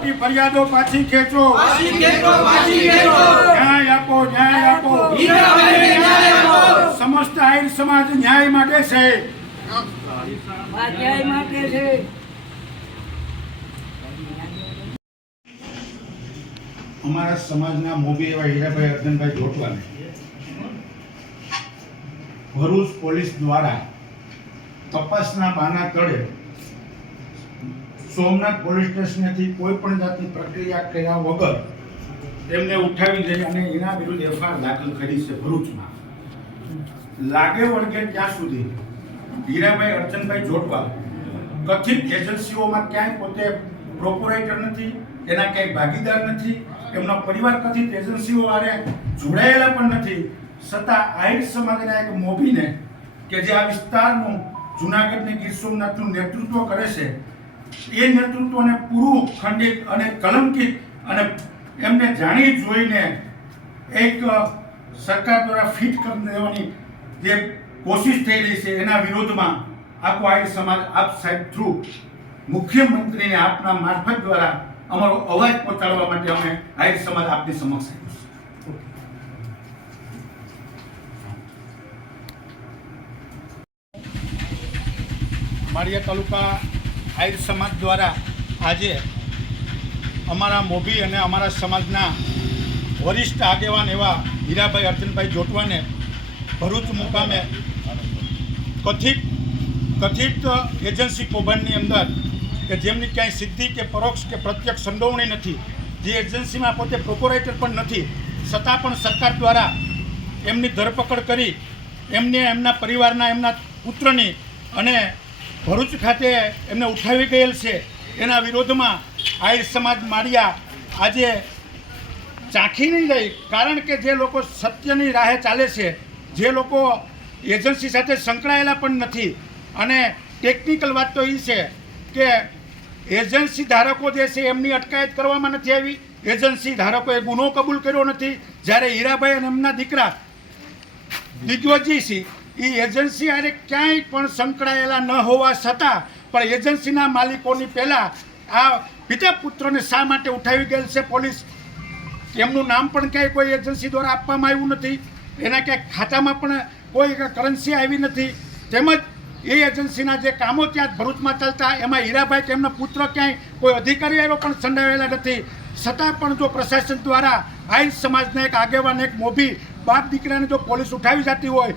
ખોટી ફરિયાદો પાછી ખેંચો. પાછી ખેંચો પાછી ખેંચો. ન્યાય આપો ન્યાય આપો. હીરાભાઈને ન્યાય આપો. સમસ્ત આહીર સમાજ ન્યાય માટે છે. ન્યાય માટે છે. અમારા સમાજના મોભી એવા હીરાભાઈ અર્જનભાઈ જોટવાને. ભરૂચ પોલીસ દ્વારા તપાસના બાના તળે સોમનાથ પોલીસ સ્ટેશનેથી કોઈ પણ જાતની પ્રક્રિયા કર્યા વગર તેમને ઉઠાવી જઈ અને એના વિરુદ્ધ એફઆઈઆર દાખલ કરી છે ભરૂચમાં. લાગે વળગે ત્યાં સુધી હીરાભાઈ અર્જનભાઈ જોટવા કથિત એજન્સીઓમાં ક્યાંય પોતે પ્રોપોરાઇટર નથી, એના ક્યાંય ભાગીદાર નથી, એમનો પરિવાર કથિત એજન્સીઓ આરે જોડાયેલા પણ નથી, છતાં આહિર સમાજના એક મોભીને કે જે આ વિસ્તારનું જુનાગઢ ને ગીર સોમનાથનું નેતૃત્વ કરે છે એ નેતૃત્વને પૂરું ખંડિત અને કલંકિત અને એમને જાણી જોઈને એક સરકાર દ્વારા ફિટ કરી દેવાની જે કોશિશ થઈ રહી છે એના વિરોધમાં આખો આહિર સમાજ આપ સાહેબ થ્રુ મુખ્યમંત્રીને આપના મારફત દ્વારા અમારો અવાજ પહોંચાડવા માટે અમે આહિર સમાજ આપની સમક્ષ આવ્યો માળિયા તાલુકા આહિર સમાજ દ્વારા આજે અમારા મોભી અને અમારા સમાજના વરિષ્ઠ આગેવાન એવા હીરાભાઈ અર્જુનભાઈ જોટવાને ભરૂચ મુકામે કથિત કથિત એજન્સી કૌભાંડની અંદર કે જેમની ક્યાંય સિદ્ધિ કે પરોક્ષ કે પ્રત્યક્ષ સંડોવણી નથી, જે એજન્સીમાં પોતે પ્રોપોરાઇટર પણ નથી, છતાં પણ સરકાર દ્વારા એમની ધરપકડ કરી, એમને, એમના પરિવારના, એમના પુત્રની અને ભરૂચ ખાતે એમને ઉઠાવી ગયેલ છે. એના વિરોધમાં આહિર સમાજ માળિયા આજે ચાખી નહીં રહી. કારણ કે જે લોકો સત્યની રાહે ચાલે છે, જે લોકો એજન્સી સાથે સંકળાયેલા પણ નથી. અને ટેકનિકલ વાત તો એ છે કે એજન્સી ધારકો જે છે એમની અટકાયત કરવામાં નથી આવી. એજન્સી ધારકોએ ગુનો કબૂલ કર્યો નથી. જ્યારે હીરાભાઈ અને એમના દીકરા દિગ્વજીસિંહ એ એજન્સી હારે ક્યાંય પણ સંકળાયેલા ન હોવા છતાં પણ એજન્સીના માલિકોની પહેલાં આ પિતા પુત્રને શા માટે ઉઠાવી ગયેલ છે પોલીસ? એમનું નામ પણ ક્યાંય કોઈ એજન્સી દ્વારા આપવામાં આવ્યું નથી. એના ક્યાંય ખાતામાં પણ કોઈ કરન્સી આવી નથી. તેમજ એ એજન્સીના જે કામો ત્યાં ભરૂચમાં ચાલતા, એમાં હીરાભાઈ કે એમના પુત્ર ક્યાંય કોઈ અધિકારી આવ્યો પણ સંડાવેલા નથી. છતાં પણ જો પ્રશાસન દ્વારા આઈ સમાજના એક આગેવાન, એક મોભી બાપ દીકરાને જો પોલીસ ઉઠાવી જતી હોય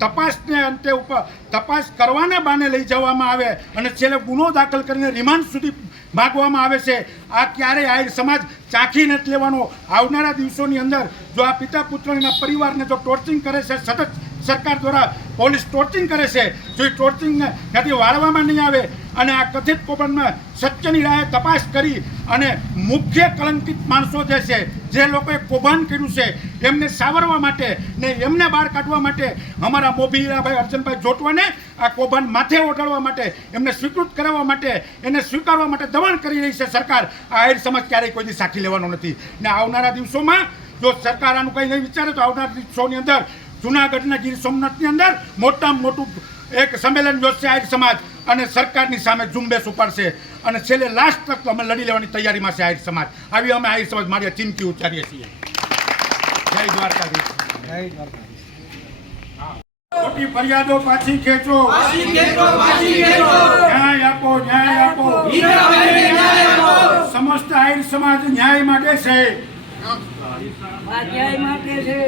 તપાસને અંતે ઉપર તપાસ કરવાના બાને લઈ જવામાં આવે અને છેલ્લે ગુનો દાખલ કરીને રિમાન્ડ સુધી માગવામાં આવે છે. આ ક્યારેય આહિર સમાજ ચાખી નથી લેવાનો. આવનારા દિવસોની અંદર જો આ પિતા પુત્રના પરિવારને જો ટોર્ચિંગ કરે છે, સતત સરકાર દ્વારા પોલીસ ટોર્ચિંગ કરે છે. જો એ ટોર્ચિંગ ત્યાંથી વાળવામાં નહીં આવે અને આ કથિત કૌભાંડમાં સત્યની રાહે તપાસ કરી અને મુખ્ય કલંકિત માણસો જે છે, જે લોકોએ કૌભાંડ કર્યું છે, એમને સાવરવા માટે ને એમને બહાર કાઢવા માટે અમારા મોભી હીરાભાઈ, અર્જનભાઈ જોટવાને આ કૌભાંડ માથે ઓઢાડવા માટે, એમને સ્વીકૃત કરાવવા માટે, એને સ્વીકારવા માટે દબાણ કરી રહી છે સરકાર. આ આહિર સમજ ક્યારેય કોઈ દી સાખી લેવાનો નથી. ને આવનારા દિવસોમાં જો સરકાર આનું કંઈ નહીં વિચારે તો આવનારા દિવસોની અંદર જુનાગઢના ગીર સોમનાથની અંદર મોટામાં મોટું એક સંમેલન યોજશે આહિર સમાજ અને સરકારની સામે ઝુંબેશ ઉપાડશે. અને છેલ્લે લાસ્ટ તક અમે લડી લેવાની તૈયારીમાં છે આહિર સમાજ. આવી અમે આહિર સમાજ મારી ચિંતી ઉચ્ચારીએ છીએ. જય દ્વારકાધીશ. ખોટી ફરિયાદો પાછી ખેંચો. પાછી ખેંચો પાછી ખેંચો. ન્યાય આપો ન્યાય આપો. હીરાભાઈને ન્યાય આપો. સમસ્ત આહિર સમાજ ન્યાય માટે છે. ન્યાય માટે છે.